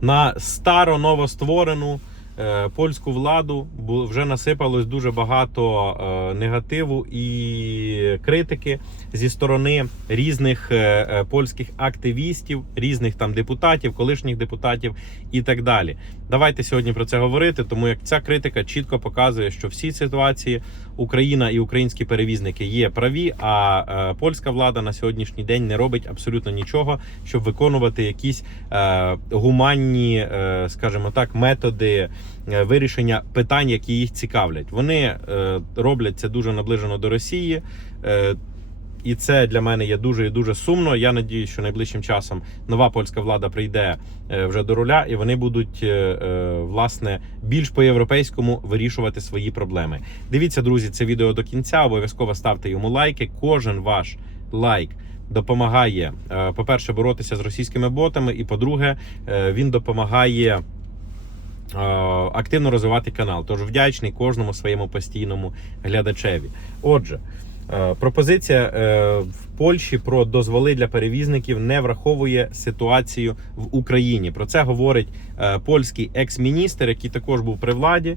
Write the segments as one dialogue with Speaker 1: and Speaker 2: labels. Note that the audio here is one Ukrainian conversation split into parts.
Speaker 1: на старо новостворену е, польську владу вже насипалось дуже багато е, негативу і критики зі сторони різних е, е, польських активістів, різних там депутатів, колишніх депутатів і так далі. Давайте сьогодні про це говорити, тому як ця критика чітко показує, що всі ситуації Україна і українські перевізники є праві, а е, польська влада на сьогоднішній день не робить абсолютно нічого, щоб виконувати якісь е, гуманні, е, скажімо так, методи е, вирішення питань, які їх цікавлять. Вони е, роблять це дуже наближено до Росії. Е, і це для мене є дуже і дуже сумно. Я надіюсь, що найближчим часом нова польська влада прийде е, вже до руля, і вони будуть е, е, власне більш по-європейському вирішувати свої проблеми. Дивіться, друзі, це відео до кінця. Обов'язково ставте йому лайки. Кожен ваш лайк. Допомагає, по-перше, боротися з російськими ботами, і по-друге, він допомагає активно розвивати канал. Тож вдячний кожному своєму постійному глядачеві. Отже, пропозиція е, в Польщі про дозволи для перевізників не враховує ситуацію в Україні. Про це говорить е, польський екс-міністр, який також був при владі.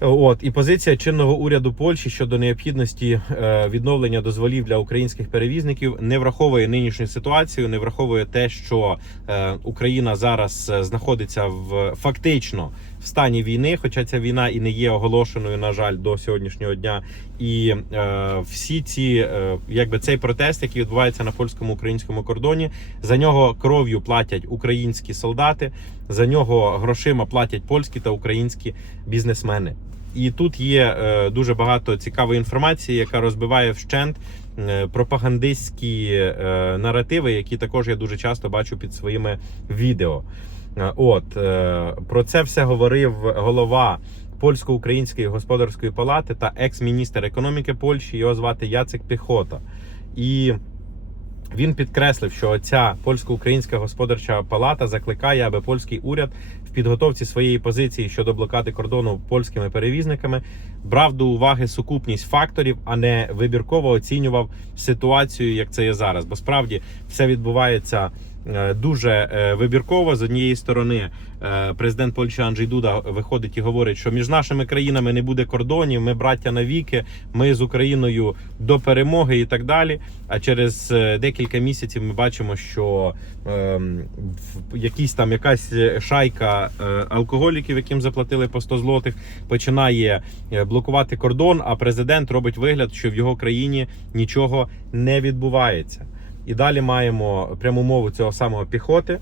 Speaker 1: От і позиція чинного уряду Польщі щодо необхідності е, відновлення дозволів для українських перевізників не враховує нинішню ситуацію, не враховує те, що е, Україна зараз е, знаходиться в фактично в стані війни, хоча ця війна і не є оголошеною, на жаль, до сьогоднішнього дня. І е, всі ці, е, якби цей протест, який відбувається на польському-українському кордоні, за нього кров'ю платять українські солдати, за нього грошима платять польські та українські бізнесмени. І тут є е, дуже багато цікавої інформації, яка розбиває вщент е, пропагандистські е, наративи, які також я дуже часто бачу під своїми відео. Е, От е, про це все говорив голова польсько-української господарської палати та екс-міністр економіки Польщі. Його звати Яцек Піхота. І він підкреслив, що ця польсько-українська господарча палата закликає, аби польський уряд в підготовці своєї позиції щодо блокади кордону польськими перевізниками брав до уваги сукупність факторів, а не вибірково оцінював ситуацію, як це є зараз. Бо справді все відбувається дуже е, вибірково. З однієї сторони, е, президент Польщі Анджей Дуда виходить і говорить, що між нашими країнами не буде кордонів, ми браття навіки, ми з Україною до перемоги і так далі. А через е, декілька місяців ми бачимо, що ем, якісь там якась шайка е, алкоголіків, яким заплатили по 100 злотих, починає е, блокувати кордон. А президент робить вигляд, що в його країні нічого не відбувається. І далі маємо пряму мову цього самого піхоти.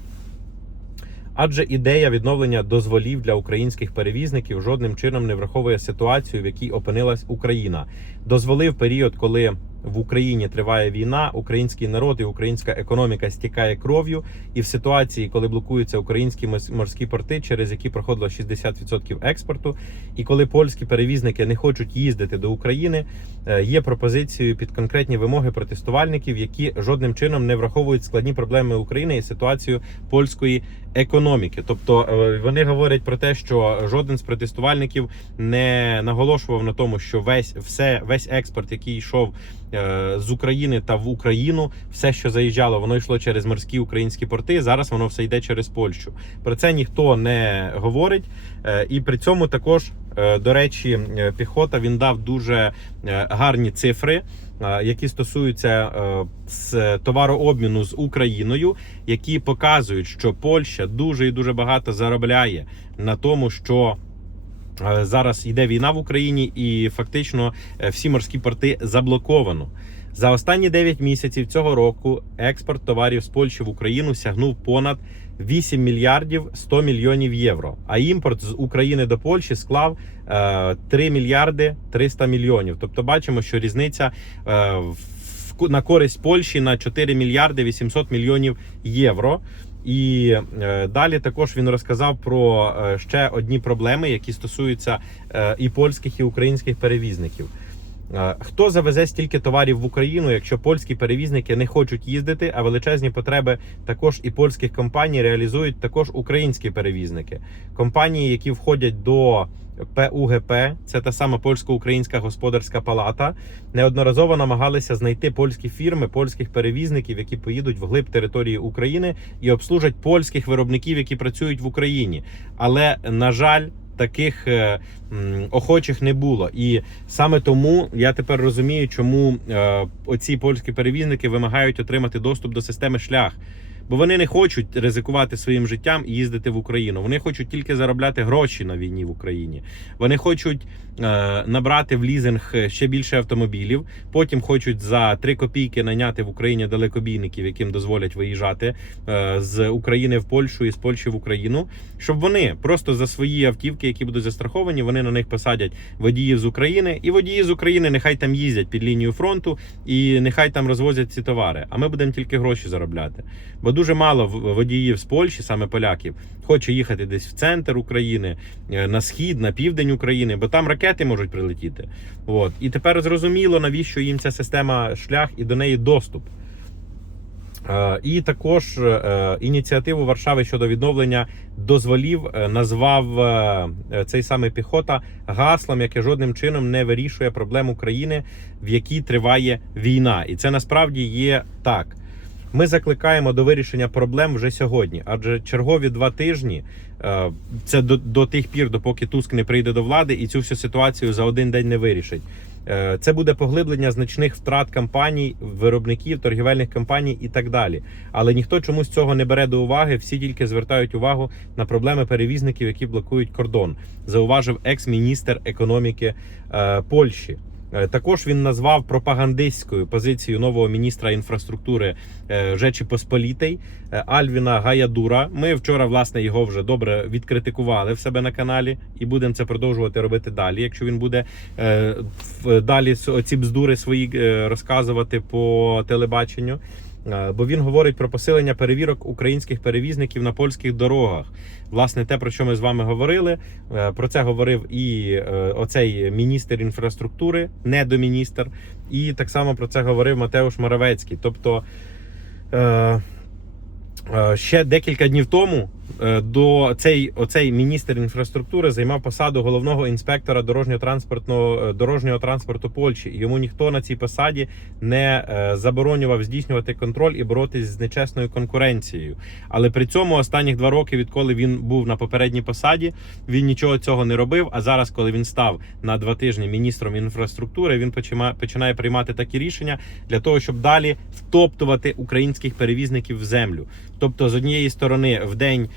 Speaker 1: Адже ідея відновлення дозволів для українських перевізників жодним чином не враховує ситуацію, в якій опинилась Україна. Дозволи в період, коли в Україні триває війна, український народ і українська економіка стікає кров'ю. І в ситуації, коли блокуються українські морські порти, через які проходило 60% експорту, і коли польські перевізники не хочуть їздити до України, е, є пропозицією під конкретні вимоги протестувальників, які жодним чином не враховують складні проблеми України і ситуацію польської економіки. Тобто е, вони говорять про те, що жоден з протестувальників не наголошував на тому, що весь все весь експорт, який йшов е, з України та в Україну, все, що заїжджало, воно йшло через морські українські порти. Зараз воно все йде через Польщу. Про це ніхто не говорить, і при цьому також. е, До речі, е, піхота він дав дуже е, гарні цифри, е, які стосуються е, з товарообміну з Україною, які показують, що Польща дуже і дуже багато заробляє на тому, що е, зараз йде війна в Україні, і фактично е, всі морські порти заблоковано. За останні 9 місяців цього року експорт товарів з Польщі в Україну сягнув понад 8 мільярдів 100 мільйонів євро. А імпорт з України до Польщі склав е, 3 мільярди 300 мільйонів. Тобто бачимо, що різниця е, на користь Польщі на 4 мільярди 800 мільйонів євро. І е, далі також він розказав про е, ще одні проблеми, які стосуються е, і польських, і українських перевізників. Е, Хто завезе стільки товарів в Україну, якщо польські перевізники не хочуть їздити, а величезні потреби також і польських компаній реалізують також українські перевізники, компанії, які входять до ПУГП, це та сама польсько-українська господарська палата, неодноразово намагалися знайти польські фірми, польських перевізників, які поїдуть вглиб території України і обслужать польських виробників, які працюють в Україні. Але на жаль. Таких е, охочих не було, і саме тому я тепер розумію, чому е, оці польські перевізники вимагають отримати доступ до системи шлях. Бо вони не хочуть ризикувати своїм життям і їздити в Україну. Вони хочуть тільки заробляти гроші на війні в Україні. Вони хочуть е, набрати в лізинг ще більше автомобілів. Потім хочуть за 3 копійки наняти в Україні далекобійників, яким дозволять виїжджати е, з України в Польщу і з Польщі в Україну, щоб вони просто за свої автівки, які будуть застраховані, вони на них посадять водіїв з України, і водії з України нехай там їздять під лінію фронту і нехай там розвозять ці товари. А ми будемо тільки гроші заробляти. Бо дуже мало водіїв з Польщі, саме поляків, хоче їхати десь в центр України, е, на схід, на південь України, бо там ракети можуть прилетіти. От і тепер зрозуміло, навіщо їм ця система шлях і до неї доступ. Е, І також е, ініціативу Варшави щодо відновлення дозволів назвав цей самий піхота гаслом, яке жодним чином не вирішує проблем України, в якій триває війна. І це насправді є так. Ми закликаємо до вирішення проблем вже сьогодні, адже чергові два тижні е, це до, до тих пір, допоки Туск не прийде до влади, і цю всю ситуацію за один день не вирішить. Е, Це буде поглиблення значних втрат компаній, виробників, торгівельних компаній і так далі. Але ніхто чомусь цього не бере до уваги. Всі тільки звертають увагу на проблеми перевізників, які блокують кордон. Зауважив екс-міністр економіки е, Польщі. Е, Також він назвав пропагандистською позицію нового міністра інфраструктури е, Жечі Посполітей е, Альвіна Гаядура. Ми вчора власне його вже добре відкритикували в себе на каналі, і будемо це продовжувати робити далі. Якщо він буде далі ці бздури свої розказувати по телебаченню. Е, Бо він говорить про посилення перевірок українських перевізників на польських дорогах. Власне, те, про що ми з вами говорили, е, про це говорив і е, оцей міністр інфраструктури, недоміністр, і так само про це говорив Матеуш Моравецький. Тобто ще декілька днів тому до цей оцей міністр інфраструктури займав посаду головного інспектора дорожнього транспортного дорожнього транспорту Польщі. Йому ніхто на цій посаді не е, заборонював здійснювати контроль і боротись з нечесною конкуренцією. Але при цьому останніх два роки, відколи він був на попередній посаді, він нічого цього не робив. А зараз, коли він став на два тижні міністром інфраструктури, він починає приймати такі рішення для того, щоб далі втоптувати українських перевізників в землю. Тобто, з однієї сторони, в день е,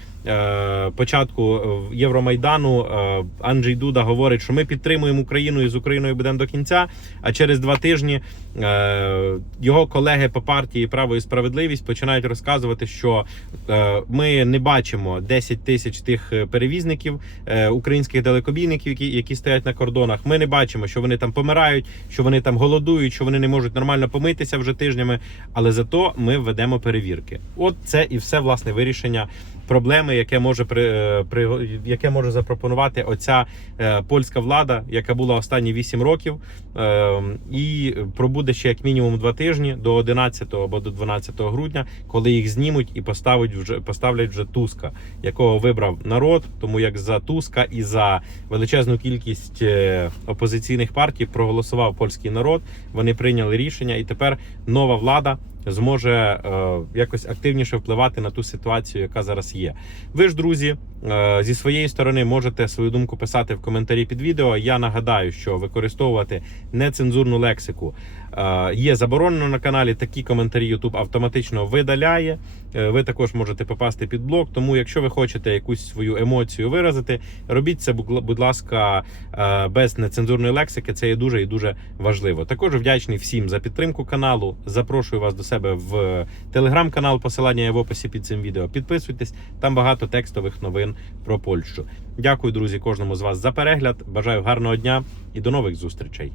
Speaker 1: початку е, Євромайдану е, Анджей Дуда говорить, що ми підтримуємо Україну і з Україною будемо до кінця. А через два тижні е, його колеги по партії Право і справедливість починають розказувати, що е, ми не бачимо 10 тисяч тих е, перевізників е, українських далекобійників, які, які стоять на кордонах. Ми не бачимо, що вони там помирають, що вони там голодують, що вони не можуть нормально помитися вже тижнями. Але зато ми введемо перевірки. От це і все власне вирішення проблеми, яке може при, е, при яке може запропонувати оця е, польська влада, яка була останні 8 років, е, і пробуде ще як мінімум два тижні до 11 або до 12 грудня, коли їх знімуть і поставлять вже поставлять вже Туска, якого вибрав народ. Тому як за Туска і за величезну кількість е, опозиційних партій проголосував польський народ. Вони прийняли рішення, і тепер нова влада зможе е, якось активніше впливати на ту ситуацію, яка зараз є. Ви ж, друзі, е, зі своєї сторони можете свою думку писати в коментарі під відео. Я нагадаю, що використовувати нецензурну лексику е, є заборонено на каналі. Такі коментарі YouTube автоматично видаляє. Е, Ви також можете попасти під блок. Тому, якщо ви хочете якусь свою емоцію виразити, робіть це, будь ласка, е, без нецензурної лексики. Це є дуже і дуже важливо. Також вдячний всім за підтримку каналу. Запрошую вас до себе в телеграм-канал. Посилання є в описі під цим відео. Підписуйтесь, там багато текстових новин про Польщу. Дякую, друзі, кожному з вас за перегляд. Бажаю гарного дня і до нових зустрічей.